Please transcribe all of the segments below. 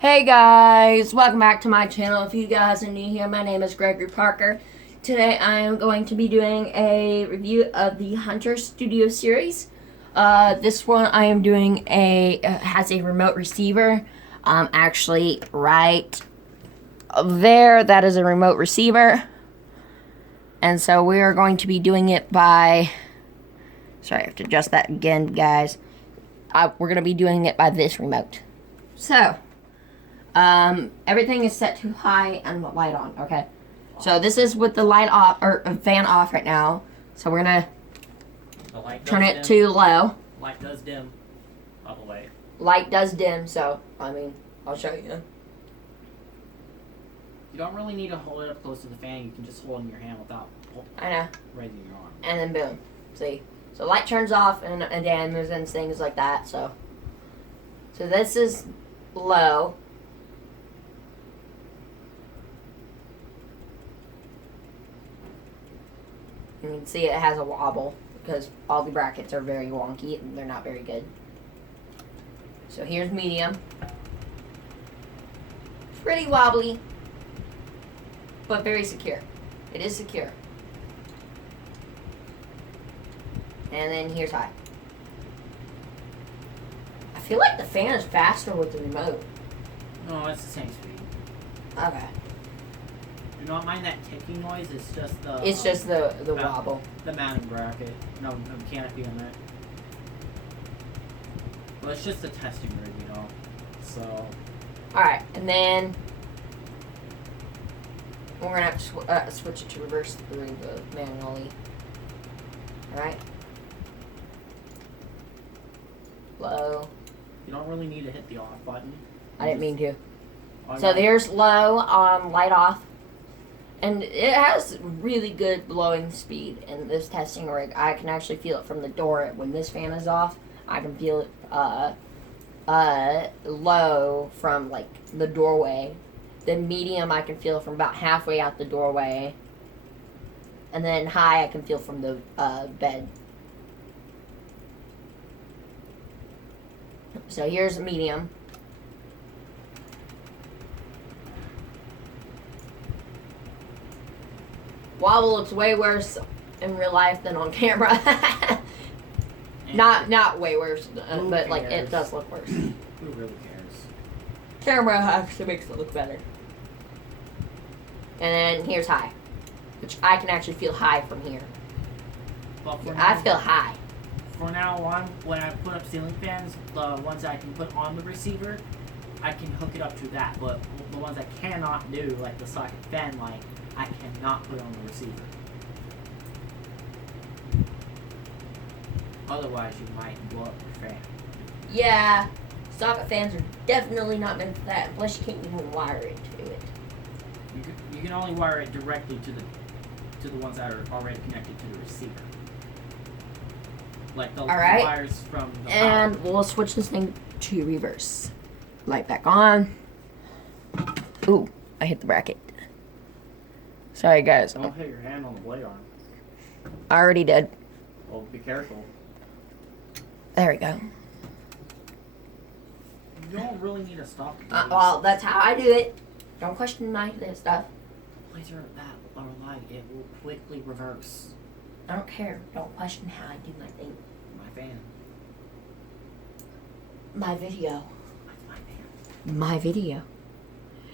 Hey guys, welcome back to my channel. If you guys are new here, my name is Gregory Parker. Today I am going to be doing a review of the Hunter Studio series. This one I am doing has a remote receiver. Actually right there, that is a remote receiver. And so we are going to be doing it by, sorry I have to adjust that again guys. We're going to be doing it by this remote. So everything is set to high and the light on, okay? So this is with the light off, or fan off right now. So we're gonna turn it to low. Light does dim, by the way. Light does dim, so, I mean, I'll show you. You don't really need to hold it up close to the fan. You can just hold it in your hand without I know. raising your arm. And then boom. See? So light turns off and dims and things like that, so. So this is low. You can see it has a wobble because all the brackets are very wonky and they're not very good. So here's medium. Pretty wobbly, but very secure. It is secure. And then here's high. I feel like the fan is faster with the remote. No, it's the same speed. Okay. Do not mind that ticking noise. It's just the. It's just the wobble. The mounting bracket. No canopy on it. Well, it's just a testing rig, you know. So. Alright, and then we're gonna have to switch it to reverse through the manually. Alright. Low. You don't really need to hit the off button. I didn't mean to. All So you- there's low, light off. And it has really good blowing speed in this testing rig. I can actually feel it from the door when this fan is off. I can feel it low from like the doorway. Then medium I can feel from about halfway out the doorway. And then high I can feel from the bed. So here's medium. Wobble looks way worse in real life than on camera. not way worse, Who but like cares? it does look worse. Who really cares? Camera actually makes it look better. And then here's high, which I can actually feel high from here. But for I now- feel high. From now on, when I put up ceiling fans, the ones I can put on the receiver, I can hook it up to that. But the ones I cannot do, like the socket fan light, I cannot put on the receiver. Otherwise, you might blow up your fan. Yeah, socket fans are definitely not meant for that. Plus, you can't even wire it to it. You can only wire it directly to the ones that are already connected to the receiver. Like the Alright. wires from the And power. we'll switch this thing to reverse. Light back on. Ooh, I hit the bracket. Sorry, guys. Don't hit your hand on the blade arm. I already did. Well, be careful. There we go. You don't really need to stop. Well, that's how I do it. Don't question my stuff. Blades are that are light. It will quickly reverse. I don't care. Don't question how I do my thing. My fan. My video. That's my fan. My video.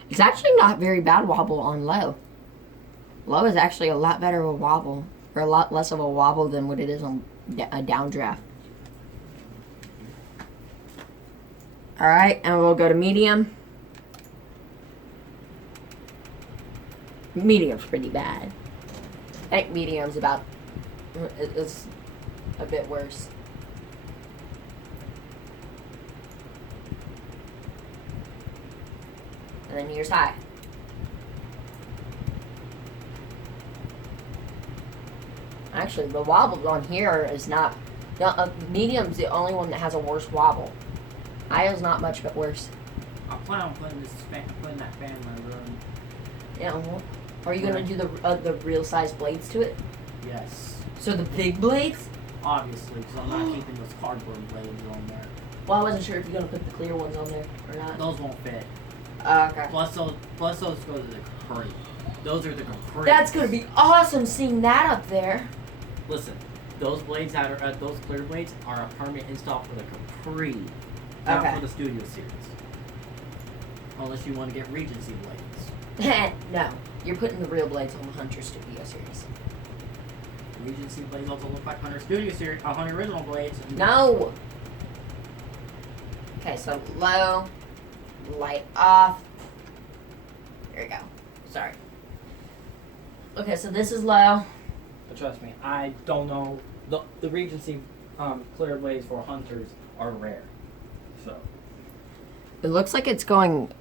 It's actually not very bad wobble on low. Low is actually a lot better of a wobble. Or a lot less of a wobble than what it is on a downdraft. Alright, and we'll go to medium. Medium's pretty bad. I think medium's about, it's a bit worse. And then here's high. Actually, the wobble on here is not, medium's the only one that has a worse wobble. High is not much but worse. I plan on putting that fan in my room. Yeah, well, are you gonna do the real size blades to it? Yes. So the big blades? Obviously, because I'm not keeping those cardboard blades on there. Well, I wasn't sure if you're gonna put the clear ones on there or not. Those won't fit. Okay. Plus those go to the Capri. Those are the Capri. That's gonna be awesome seeing that up there. Listen, those blades that are those clear blades are a permanent install for the Capri, not Okay. for the Studio Series. Unless you want to get Regency blades. No, you're putting the real blades on the Hunter Studio Series. Regency blades also look like Hunter Studio Series, Hunter original blades. No. Okay, so low, light off. There we go. Sorry. Okay, so this is low. But trust me, I don't know. The Regency clear blades for Hunters are rare. So. It looks like it's going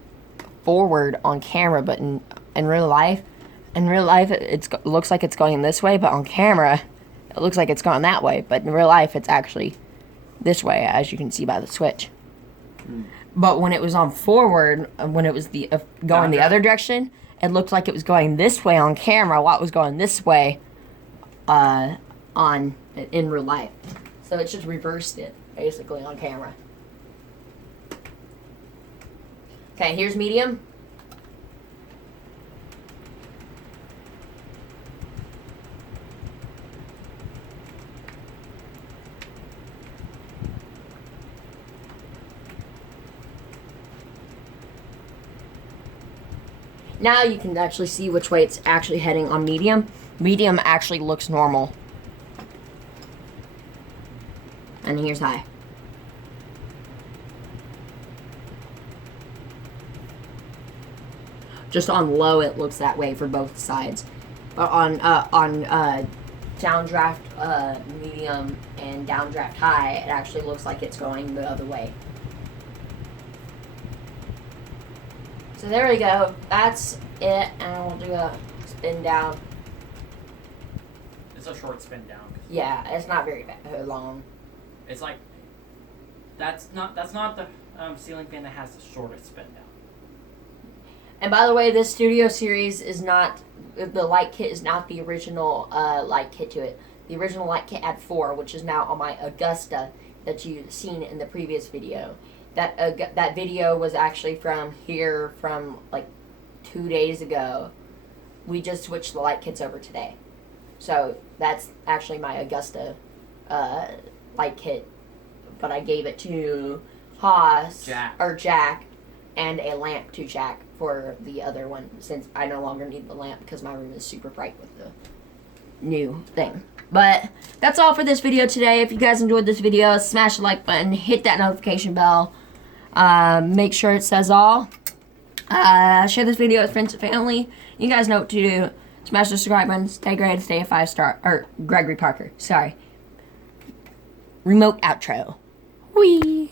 forward on camera, but in real life, it looks like it's going this way, but on camera, it looks like it's going that way. But in real life, it's actually this way, as you can see by the switch. But when it was on forward, when it was going the other direction, it looked like it was going this way on camera, while it was going this way in real life. So it just reversed it, basically, on camera. Okay, here's medium. Now you can actually see which way it's actually heading on medium. Medium actually looks normal. And here's high. Just on low, it looks that way for both sides. But on downdraft medium and downdraft high, it actually looks like it's going the other way. So there we go. That's it, and we'll do a spin down. It's a short spin down. Yeah, it's not very long. It's like that's not the ceiling fan that has the shortest spin down. And by the way, this Studio Series is not, the light kit is not the original light kit to it. The original light kit had 4, which is now on my Augusta that you've seen in the previous video. That video was actually from like 2 days ago. We just switched the light kits over today. So that's actually my Augusta light kit. But I gave it to Jack, and a lamp to Jack for the other one, since I no longer need the lamp because my room is super bright with the new thing. But that's all for this video today. If you guys enjoyed this video, smash the like button, hit that notification bell. Make sure it says all. Share this video with friends and family. You guys know what to do. Smash the subscribe button. Stay great. Stay a 5-star. Or Gregory Parker. Sorry. Remote outro. Whee!